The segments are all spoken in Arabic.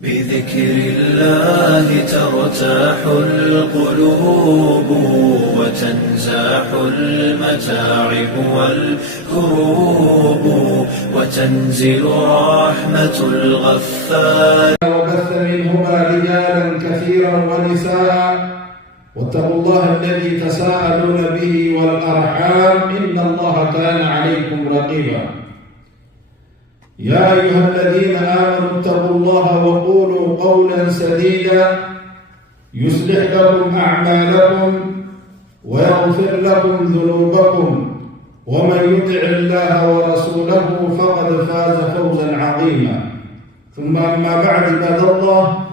بذكر الله ترتاح القلوب وتنزاح المتاعب والكروب وتنزل رحمة الغفار. وبث منهما رجالا كثيرا ونساء واتقوا الله الذي تساءلون به والأرحام إن الله كان عليكم رقيبا. يا أيها الذين آمنوا اتقوا الله وقولوا قولا سديدا يصلح لكم أعمالكم ويغفر لكم ذنوبكم ومن يطع الله ورسوله فقد فاز فوزا عظيما. ثم أما بعد عباد الله،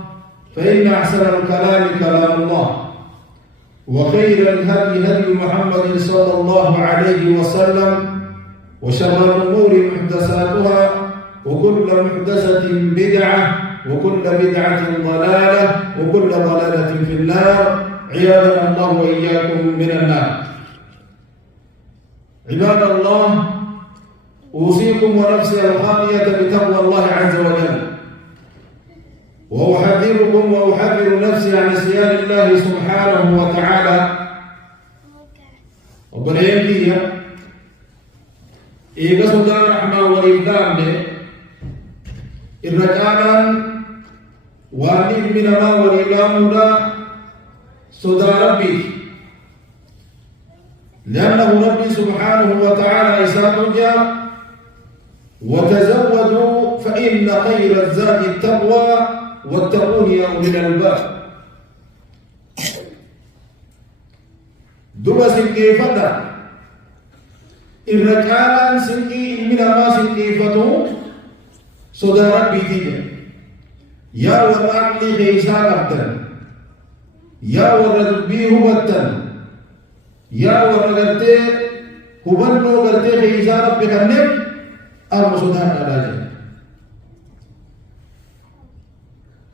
فإن أحسن الكلام كلام الله وخير الهدي هدي محمد صلى الله عليه وسلم وشر الأمور محدثاتها وكل محدثة بدعة وكل بدعة ضلالة وكل ضلالة في النار، عياذنا الله وإياكم من النار. عباد الله، أوصيكم ونفسي الخالية بتقوى الله عز وجل، وأحذركم وأحذر نفسي عن عصيان الله سبحانه وتعالى. وبرهن إيجا سودان رحمة والإبدام إرجالا وانيب من ما والإبدام سودان ربي، لأنه ربي سبحانه وتعالى إساءة جاء وتزودوا فإن خير الزاد التقوى واتقون يا أولي الألباب. دوبا سنكي فدا الرجالا سنكي من ما سنكي فتو صدى ربي تيجي يا ورقلي خيسا قبتن يا ورقبي هبتن يا ورقلتي هبنو قلتي خيسا ربي خنب أرم صدى قلاجي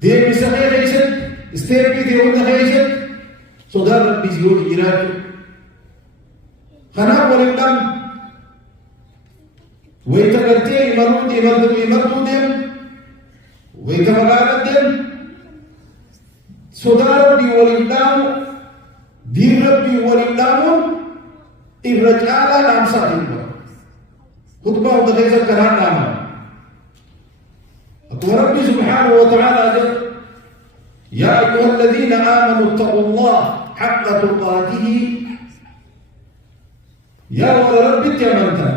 دير بسخي خيسد استيربي ديرون خيسد صدى ربي زيوت إراج خناب ولله ويتقرتي إمردو ديم ويتمغارت ديم صدى ربي ولله دين ربي ولله الرجال نام صادق خطبة ودخيزة كران نام وربي سبحانه وتعالى جل يا أيها الذين آمنوا اتقوا الله حق تقاته. يا ربي تيمنتا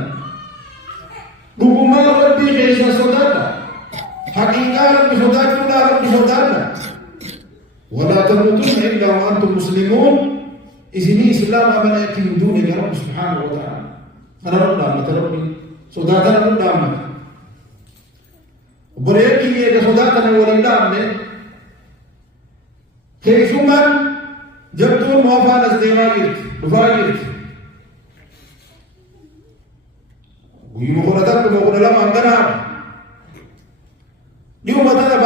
ربما ربي خيشا صدانا حقيقة ربي صدانا لا ربي صدانا ولا تموتون إلا وأنتم مسلمون. إذن إسلام أمنا من دونك يا رب سبحانه وتعالى. أنا ربي صدانا ربي بريكي يا صداقنا ولله كيفما جبتون موافقة ازدواجت رفاجت ويمخلتك مخللا عندنا اليوم ترى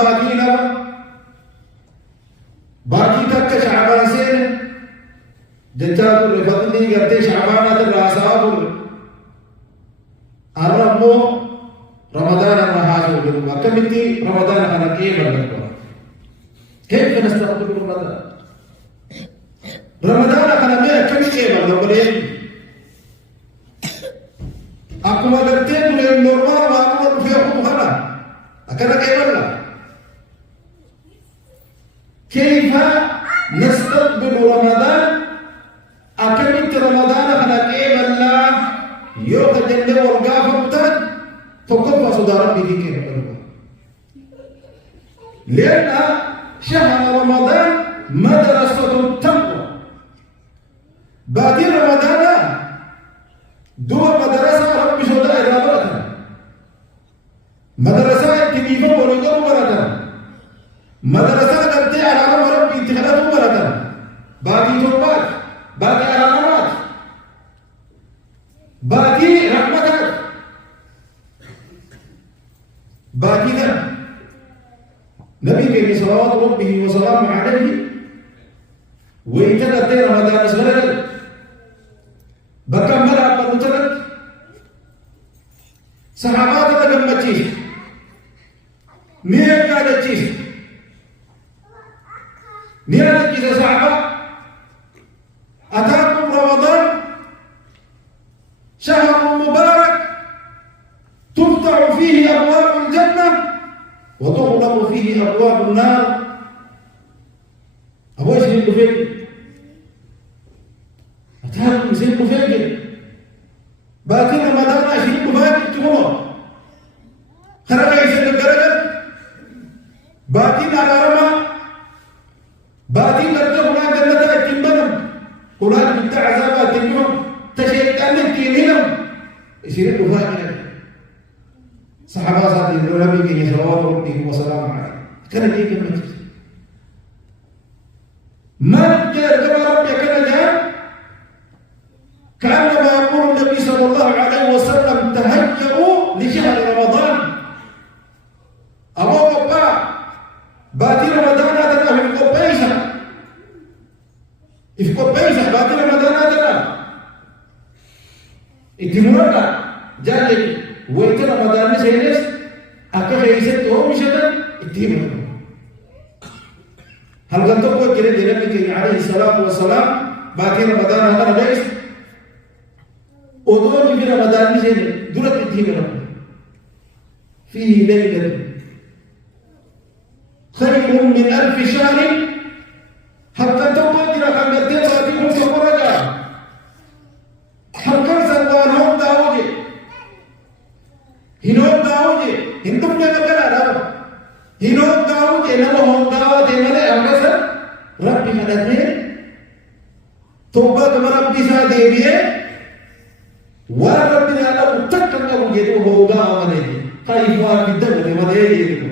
باقي تك شعبان سين ججات الرفضني قرتي شعبانات الراسات الرمو رمضان الرهاجو بالله كمتي رمضان أنا كيف أقول كيف نستقبل رمضان؟ رمضان أنا ما كمتي أقول aku mengerti mulai normal aku berfirman Tuhan akan كيف الله كيف نستقبل رمضان أكمل رمضان أنا كيف الله يوم الجنة والقافة فكيف صدى ربي ذيك لأن شهر رمضان مدرسة التقوى. بعد رمضان دور مدرسة ربي صدى إرادة مدرسة كبيرة ورجال مرة مدرسة قد على ربي انتخابات مرة بعد توبات بعد علامات بعد رحمتات باقينا نبي كريم صلوات ربه وسلامه عليه ويتنتهي رمضان صغير بكمل أبا متلت صحابات تجمعتي مين قاعد تجيس نيالك إذا صعبة أتاكم رمضان شهر مبارك تفتح فيه أبواب الجنة وتغلق فيه أبواب النار. أبوش يجب فيك أتاكم يجب فيك باقي رمضان أشيب فيك تقوم خرج يسد الجرد باقي على رمى باقي كرده هنا جنة التنبنم قرآن بتاع عذابات اليوم تشيطان التنينم يصير فاكر صحابة صادق النبي كي صلوات ربه وسلام عليه كان ليه كلمة ما جاء كما ربي كان جاء كأنما يقول النبي صلى الله عليه وسلم تهيئوا لشهر رمضان. أبو بابا باتي رمضان هذا في القبيسة في القبيسة باتي رمضان هذا إتمرنا جالي ويت رمضان سينس أكا خيسة توم شدة إتمرنا هل كنت أقول كده النبي عليه الصلاة والسلام باتي رمضان هذا ليس أدور في رمضان سينس دولة إتمرنا فيه ليلة خير من 1000 شهر حتى تقدر كم قدر تقدر تقرأ حركة سلمان هم داوجي هنوم داوجي هندوم نبكنا داو هنوم داوجي نبغى هم داوجي ماذا أمسر ربي مدته توبة ربي سادية وربنا لو تكلم جدوه هو داوجي كيف هو بدم ماذا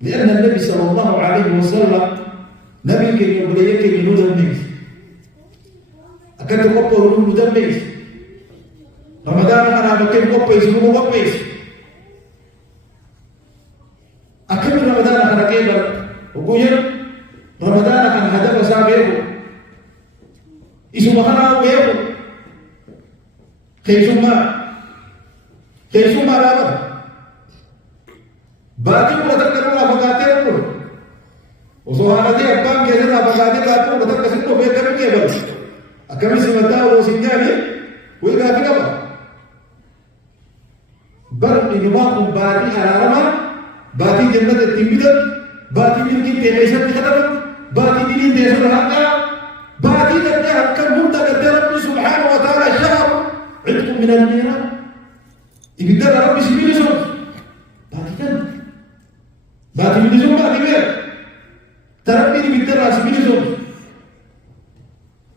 لأن النبي صلى الله عليه وسلم نبي كي يبليك من ذنبك أكاد تقبل من ذنبك رمضان أنا بكين قبيس من قبيس أكمل رمضان أنا كيبر وقول رمضان أنا هدف سابقه إسمعنا وياه كيسوما رابط बाकी को बदल करो ना बगाते हो उसो हालत है अब्बाम के ना बगाते बात को बदल कसम को बेकर के बल अकमी से बता वो सिंजा ने कोई गाती का बर इनमाम बाती अलामा बाती जन्नत तिमिदत बाती दिन की तेरेशत खतर बाती दिन देश रहता बाती करते हक मुंता करते रब सुब्हान व तआला शहर इतकम من النيران يقدر رب سبيل سوق बाती kan बाती भी दिसों बाती में तरक्की की बितर राशि भी दिसों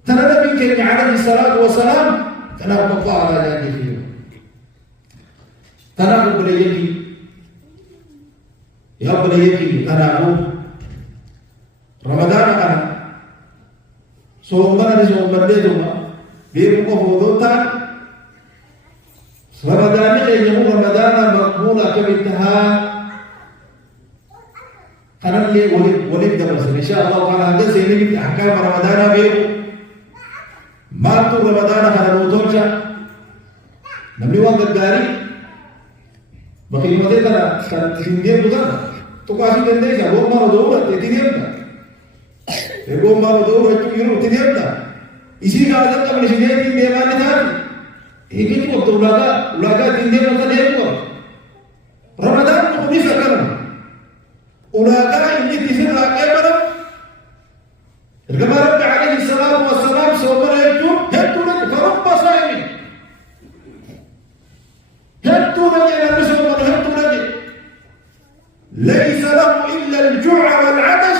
तरक्की भी के आदम सलात व सलाम तनाब बप्पा आला जाने के लिए तनाब बोले ये की या बोले ये की तनाब रमज़ान का सोमवार ने सोमवार दे दूँगा बेबू को बोलता रमज़ान में ये रमज़ान मक़बूल अकब इंतहा karena dia boleh kita bersama insyaallah kalau anda sehingga di ahkam Ramadan baru matu Ramadan pada motornya nabi wang dari bagi mereka kan India bukan tu kasih dende ya bom malu dua itu dia tak bom malu dua itu itu dia tak isi kalau kita boleh sini dia mana tadi ini tu waktu ulaga India bukan dia tu Ramadan tu bisa kan أولئك اللي تسير الأكبر كما رب عليه الصلاة والسلام سوبر يجوم هدوا لك فرب صائم هدوا لك يا نبي سوبر هدوا لك ليس له إلا الجوع والعطش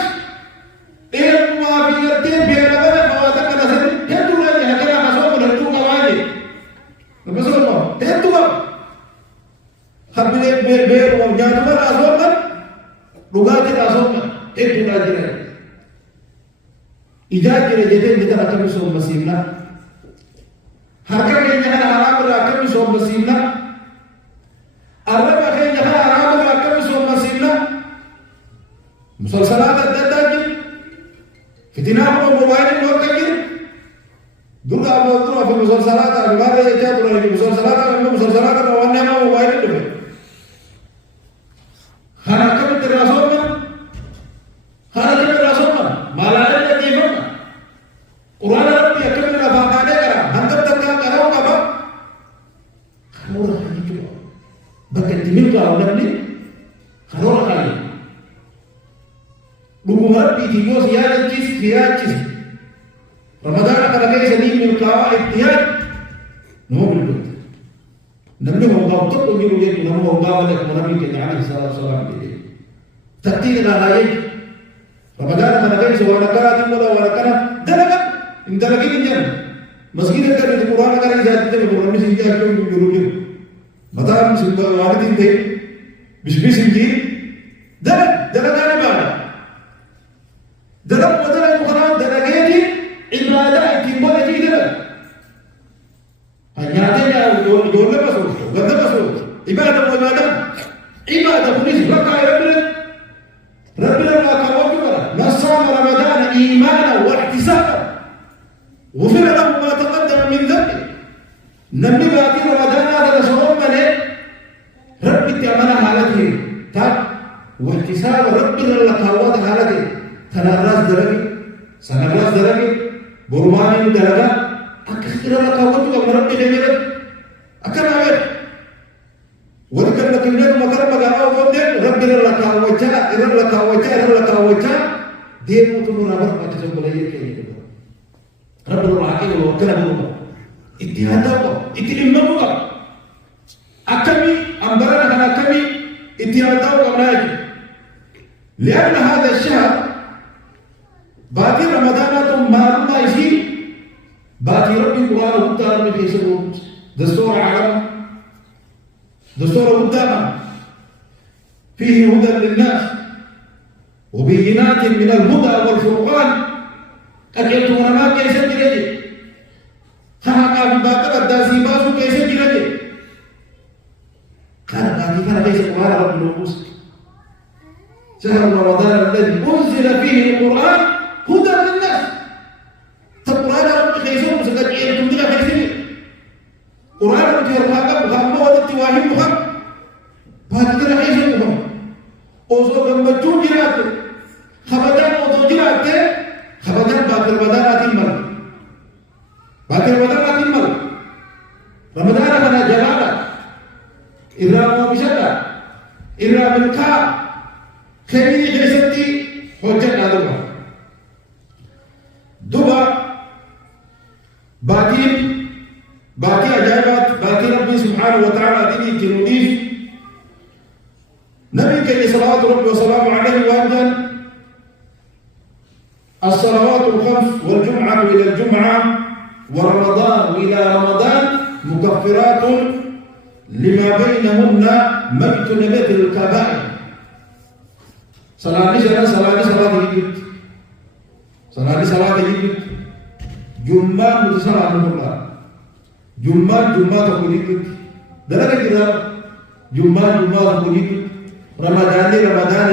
إلى الموافيتين بين غدا فواتك نسل هدوا لك هكذا سوبر هدوا كواجه نبي سوبر هدوا لك خبرك بير وجاتمر أسوبر Lugati rasanya, itu najiran. Ijaz kira-kira kita akan bisa mesinna. Harga kayaknya haram akan bisa mesinna. Arab kayaknya haram akan bisa mesinna. Musalsalat ada lagi. Fitnah apa mobile luar lagi. Dulu apa tu apa musalsalat ada mana ya jatuh lagi musalsalat ada warna apa mobile itu. Harga terasoma karoora kan jechuudha. Bakka itti milkaa'u namni karoora kaa'e. Dhuguma rabbiitiin yoo si yaadachiise ramadaana kana keessa ni milkaa'aa itti yaadu nama bilbilta. Namni hongaa tokko jiru jechuun nama hongaa malee akkuma nabii keenya alayhi salaatu wasalaam jedhee. Tartiib ilaalaa jechuudha. Ramadaana kana keessa waan akkanaatiin godha waan akkana dalagan hin dalagin hin jennu. Masjida kan Qur'aan kan ijaarate Qur'aan si ijaarate jiru. Mataan si waalidiin ta'e bisbis inji dalagaan ibaada. Dalam madalah Quran dalagani ibadah ittiin godhanii dalan. Nyaatee ijoollee masootu, ganda masootu, ibaada moo ibaadaan? Ibaada kunis bakka Rabbina kaawwatu qaba. Man saama ramadaana iimaana wa ihtisaaban ghufira lahu maa taqaddama min dhanbi. Namni baatii ramadaanaa kana so'oon malee rabbitti amana haala ta'e taat wa ihtisaaba rabbina la kaawwata haala ta'e tanarraas dalage sanarraas dalage borumaaniin dalagaa akkasitti la kaawwatu qabna rabbi keenya akkana beeku. Walikan lakinneetu makara magaalaa ofoonneen rabbina la kaawwachaa deemuutu nurraa barbaachisa obboleeyyan keenya jedhu. Rabbi nurraa haaqee wal wakkala godhu qaba. Itti yaadaa qaba. Itti dhimmamuu qaba. Akkamii ambarana kana akkamii itti yaadaa qabnaa jechuudha. لأن هذا الشهر باقي رمضان معلومة يصير باقي ربي قرآن وقتها ربي في سبوت دستور عالم دستور قدامه فيه هدى للناس وبينات من الهدى والفرقان أكلت ونما كيف تجري خاقا بباقر الداسي باسو كيف تجري قال باقي كان كيف قرآن رب النفوس شهر رمضان الذي أنزل فيه القرآن هدى للناس. القرآن رب خيسون سكتين تمدنا خيسين قرآن رب يرحاك بخامة ودت واحد بخام بعد كده خيسون بخام أوزو بمجون جرات خبدان أوزو جرات خبدان باكر بدان آتين مر باكر بدان آتين مر رمضان كنا جلالا إرام ومشكا إرام الكا خيري خيستي حجة نادرها دوبا باقي أجابات باقي ربي سبحانه وتعالى ديني تنوديف نبي كي صلوات ربي وسلامه عليه وأجل الصلوات الخمس والجمعة إلى الجمعة ورمضان إلى رمضان مكفرات لما بينهن ما اجتنبت الكبائر. صلاة يجب جمعة متصلى الله جمعة تقول يجب دلنا كده جمعة تقول يجب رمضان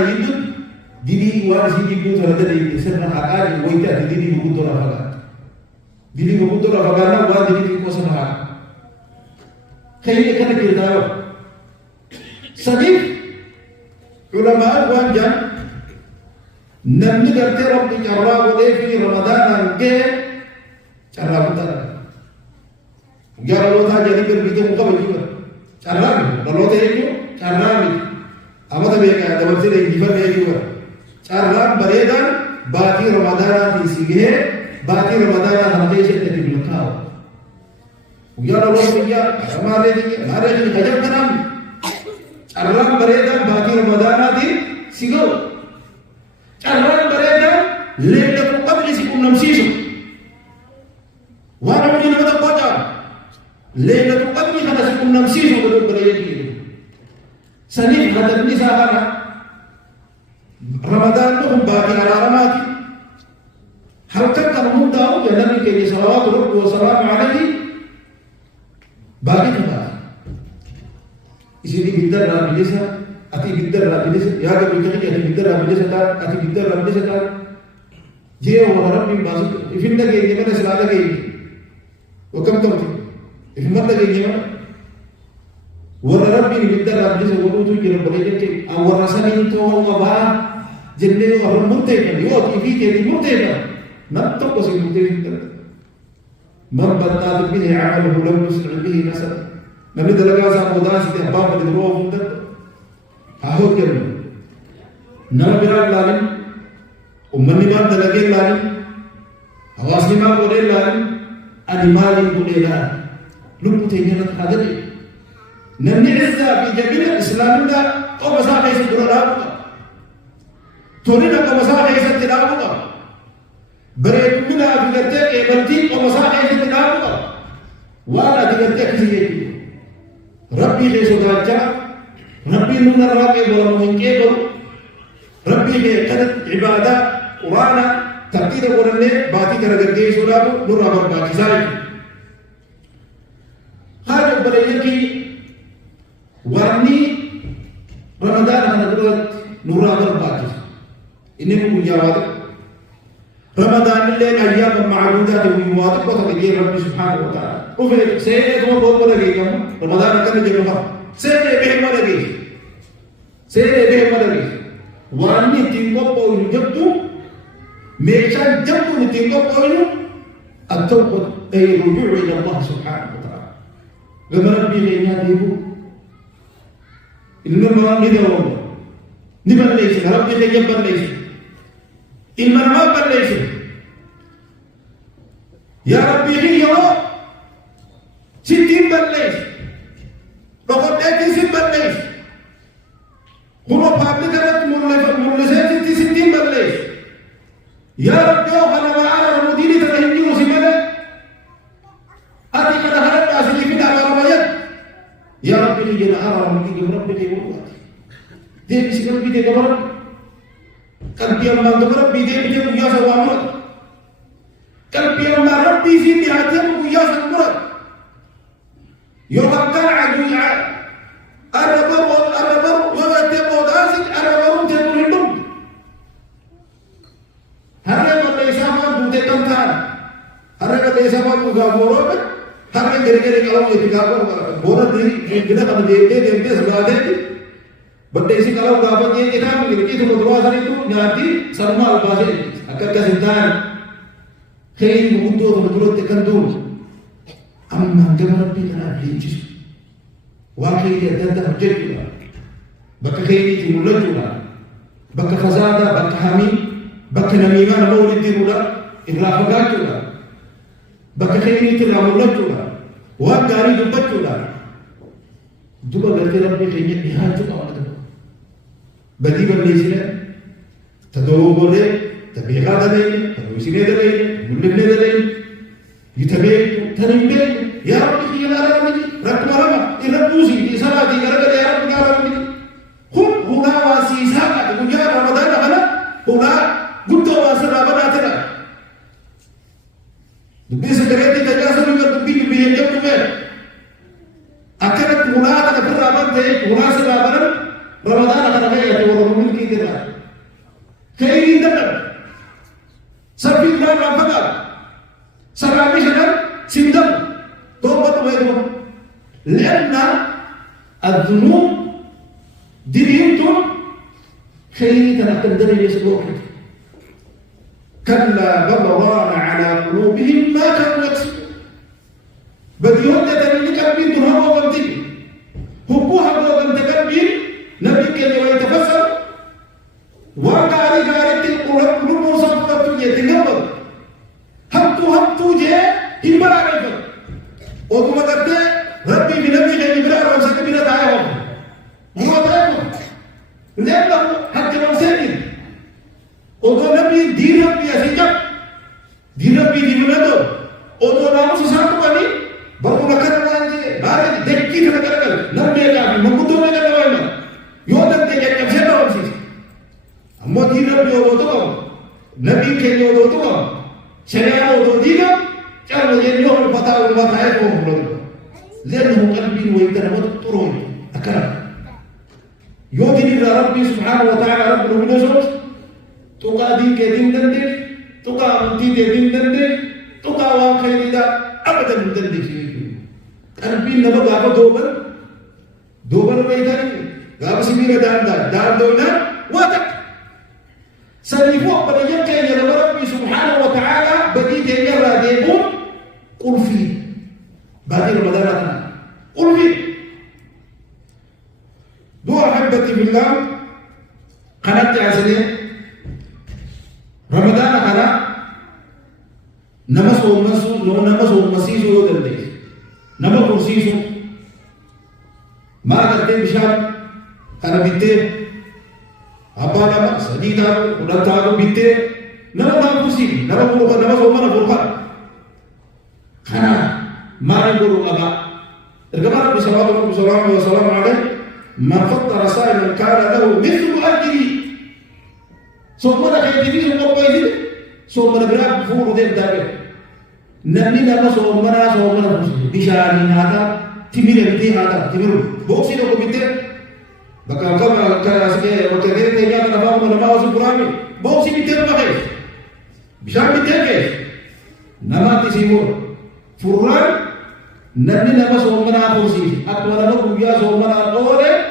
يجب ديني وارث يجب ثلاثة يجب سنة حقائق ويتا ديني بقول دولار فقط ديني بقول دولار فقط لا وارث ديني كوسم حق كيف كان كده صديق علماء وانجان namni gartee rabbi carraa godhee fi ramadaanaan ga'e carraa guddaadha. Guyyaa dhalootaa jedhanii birbiitamuu qaba jechuudha. Carraa miti dhaloota jechuun carraa miti amata beekaa dabarsee leenjifame jechuudha. Carraan bareedaan baatii ramadaanaatiin si gahee baatii ramadaanaa kana keessatti itti milkaa'u. Guyyaa dhaloota guyyaa maarree fi hajab kanaan carraan bareedaan baatii ramadaanaatiin si ga'u. Carraan bareedaan leellatu qabli si qunnamsiisu waan hojii nama tokkoo ta'a leellatu qabli kana si qunnamsiisu godhu bareedii saniif hadafni isaa kana ramadaan dhufun baatii araaramaati halkan kana hundaa'u jannabni keenya salawaatu rabbi wasalaamu alayhi baatii kanaati isin ibiddarraa bilisa ati biddarraa bilisa yaa gabbita kiyya ati biddarraa bilisa ta'a ati biddarraa bilisa ta'a jee warra rabbiin baasu ifin dhageenye mana silaa dhageenye wakkam ta'uti ifin mana dhageenye mana warra rabbiin biddarraa bilisa godhuutu jira balee jettee warra saniin ta'uu qabaa jennee warra murteeffan yoo ifii keetii murteeffan nam tokko si murteeffin man baddaatu bihi camaluhu lam yusric bihi nasab namni dalagaa isaa qoodaasite abbaa fedhe duroo of hin danda'u haa hojjennu nama biraa ilaalin ummanni maal dalagee ilaalin hawaasni maal godhee ilaalin ani maaliin godhee ilaalin lubbuu teenya irratti haa gadi namni izzaa fi jabina islaamummaa qofa isaa keessatti dura dhaabuu qaba tolina qofa isaa keessatti dhaabuu qaba bareedinaa fi gartee qeebaltii qofa isaa keessatti dhaabuu qaba waan ati gartee akkasii jechuudha rabbii kee sodaachaa rabbiin nurra irraa qeebalamu hin qeebalu rabbii kee kanatti ibaadaa quraana tartiiba godhannee baatii kana gaggeessuudhaaf nurraa barbaachisaa jechuudha haala obboleeyyankii waanni ramadaana kana duratti nurraa barbaachisa inni kun guyyaa waa tokko ramadaan illee ayyaama macluudaati guyyaa waa tokko ta'e rabbi subhaanahu wa ta'ala dhufee seenee kuma booma dhageeffamu ramadaan akkana jedhu qaba seenee beekma dhageessa seenee beekma dhageessa waanni ittiin qophoofnu jabdu meeshaan jabduun ittiin qophoofnu التوبة أي الرجوع إلى الله سبحانه وتعالى لما ربي غيرنا ديبو إنما ندعو نبن ليس ربي غيبن ليس إنما ما بن ليس يا ربي غيرو ستين بن ليس فقد أتي ست بن ليس هم بابلك رت مولسات ستين بن ليس يا ربي أنا ما أنا المدير تنهني وسمنا أتي كذا هذا أسلي من أمر يا ربي جل أرى من ربي جل دي بس قلبي دي قبر قلبي الله قبر بي دي بجي ويا سوامر قلبي الله ربي في بيعتم ويا سوامر يوم كان عدو الربر وغتب وداسك الربر تقولون هذا ما ليس ما بده تنتان هذا ليس ما بده غورو هذا غير كلام يتكلم بورا دي كده كده دي سلاده بده سي كلام غابه دي كده من كده مدرسه itu nanti sama albase akan kesentan خير بده مدرسه تكندون اما جمر بينا بيجي واخي يدد رجلا بك خيري تملجنا بك فزاده بك حمي بك نميمان مولد ولا إلا فقاتنا بك خيري تلاملتنا وقاري دبتنا دوبا قلت ربي خيري نهايتنا وقتنا بديبا ليسنا تدوو بولي تبيغا دلين تدوسيني دلين ملبني دلين يتبين تنبين يا ربي خيري لا ربي ركما رمى إربوسي في صلاتي قرقل يا ربي يا ربي هم هنا واسيساك تقول رمضان أنا هنا قلت واسنا بدأتنا دبي سكرتي تجاسر من دبي بيجيب كمان أكلت مناطق في الرابط ده مناسب رابط رمضان أنا كذا يجوا رمضان كذا كأي دم سبيل ما رافض سبامي شنر سندم توبة ويدوم لأن الذنوب دينتم كأي تنقدر يسلوك كلا بل ران على قلوبهم ما كانوا يكسبون بديون تدري قلبي تنهض وقلبي حبوها وقلب قلبي نبيك اللي يتفسر وقاري قاري القلوب قلوب صفت يتنبض هبتو جاء إمبرا رجل وكما قلت ربي بنبي غير إمبرا رمسك بنا دعاهم هو دعاهم لأنه حتى مرسلين Odo nabi di Rabbi asikap di Rabbi di mana tu? Odo namu sesuatu kali baru makan lagi, baru dekki kena kerja. Nabi kami mengutu mereka lawaiman. Yo nanti kerja siapa orang sih? Amma di Rabbi odo tu kam, Nabi kini odo tu kam. Saya odo dia, cara jadi orang patah orang patah itu orang. Lihat muka Nabi wajib nama tu turun akar. Yo di Rabbi Subhanahu Wa Taala Rabbi Nubuat. Tuka di kedin dende, tuka anti kedin dende, tuka wang khairida abadan dende sini. Kan bin nama gapa doban baidan, gapa sini dan dona watak. Salifu pada yang kaya Rabbi Subhanahu Wa Taala bagi dia radebun ulfi, bagi Ramadan ulfi. في الله قنات عسلين رمضان أنا نمسو مسيسو يودل نما كرسيسو ما قلتين بشان أنا بيتين أبا نما سديدا ودتارو بيتين نما كرسي نما فرقا نما سوما فرقا خنا ما يقولوا أبا الجماعة بصلاة الله وسلام عليه من فطر صائما كان له مثل أجره ثم نخيتني ثم قيد ثم نبرأ فور دين دابر نمني نما سومنا بشارين هذا تمير بدين هذا تمير بوكسي لو كبيته بكال كم كاسكه وكذا تيجي أنا نفهم من ما أسمع برامي بوكسي بيتر بقى بشار بيتر كه نما تسيبور فران نبني نما سومنا بوكسي أكمل نما كوبيا سومنا أوله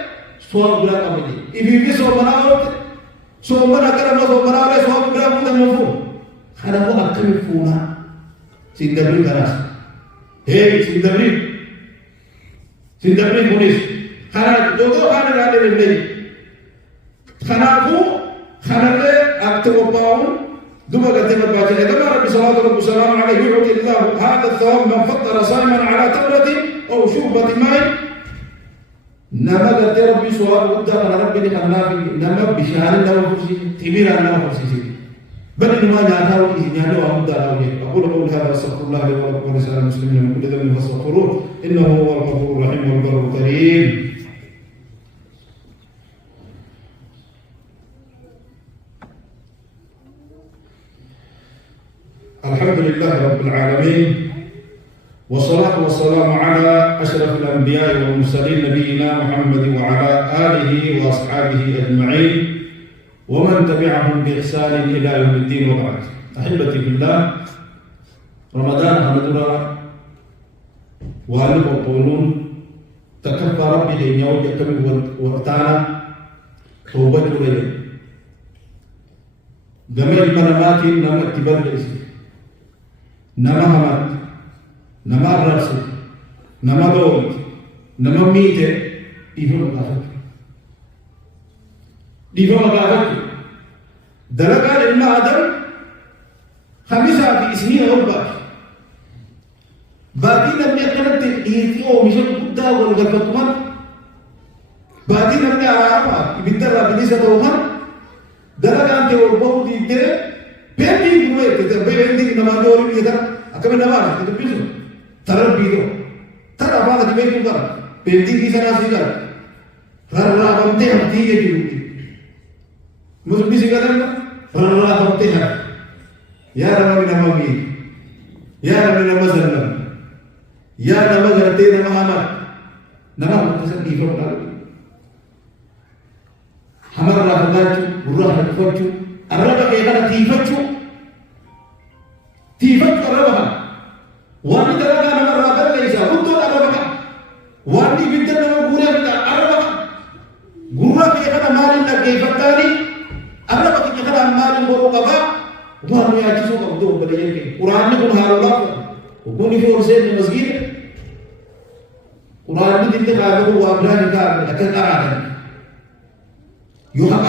سوال بلا كمدي إبيبي سومنا أوله سومنا كلام سومنا أوله سوال بلا كمدي مفهوم هذا هو أكمل فونا سندبري كراس هي سندبري بوليس خنا دوتو خنا نادر اللي خنا له أكتب باون دوما كتب الباجي إذا ما ربي صلى الله عليه وسلم عليه يعطي الله هذا الثواب من فطر صائما على تمرة أو شربة ماء نما كتب ربي سؤال قدام ربي لخنافي نما بشهر نما فرسي تبير نما فرسي بل إنما يعتبر إذن وأمد على أقول قول هذا أستغفر الله لي ولكم ولسائر المسلمين من كل ذنب فاستغفروه إنه هو الغفور الرحيم والبر الكريم. الحمد لله رب العالمين والصلاة والسلام على أشرف الأنبياء والمرسلين نبينا محمد وعلى آله وأصحابه أجمعين ومن تبعهم بإحسان إلى يوم الدين وبعد. أحبتي في الله رمضان حمدنا وأنه قولون تكفى ربي لأن يوجد وقتانا توبة لي جميع المنامات نما اتبار ليسي نما همات نما الرأس نما دول نما ميتة ديفو مقافك دلقا لما آدم خمسة في اسمين أربع باقي نبني أقنت إيتيو مشان قدا والغلقتمان باقي نبني أعرفها إبتر رابنيسة تومان دلقا أنت وربو ديدة بيبي بروي بيبي نما دوري بيدا أكمل نما تبيزو ترى بيدو ترى بعض كبير كذا بيبي كيسا ناسي كذا رأى بمتي هتيجي بيروي مسلم بيسي كذا رأى بمتي هت يا رب نما مين يا رب نما زلنا يا نما زلتي نما همات نما متصل كيفو كذا همار رافضاتو بروح رفضتو الرب كيفنا تيفتو الربها واني دلقا نما رافض ليسا ردو الربها واني بدنا نما قولا بدا الربها قولا كيفنا مالنا كيفتاني الربها كيفنا مالنا بروقبا واني يعجزو قبضو بديك قرآن نكون هارو وكوني فورسين المسجد قرآن دي تقابله وابلاني كامل أكد أرادا يحقروا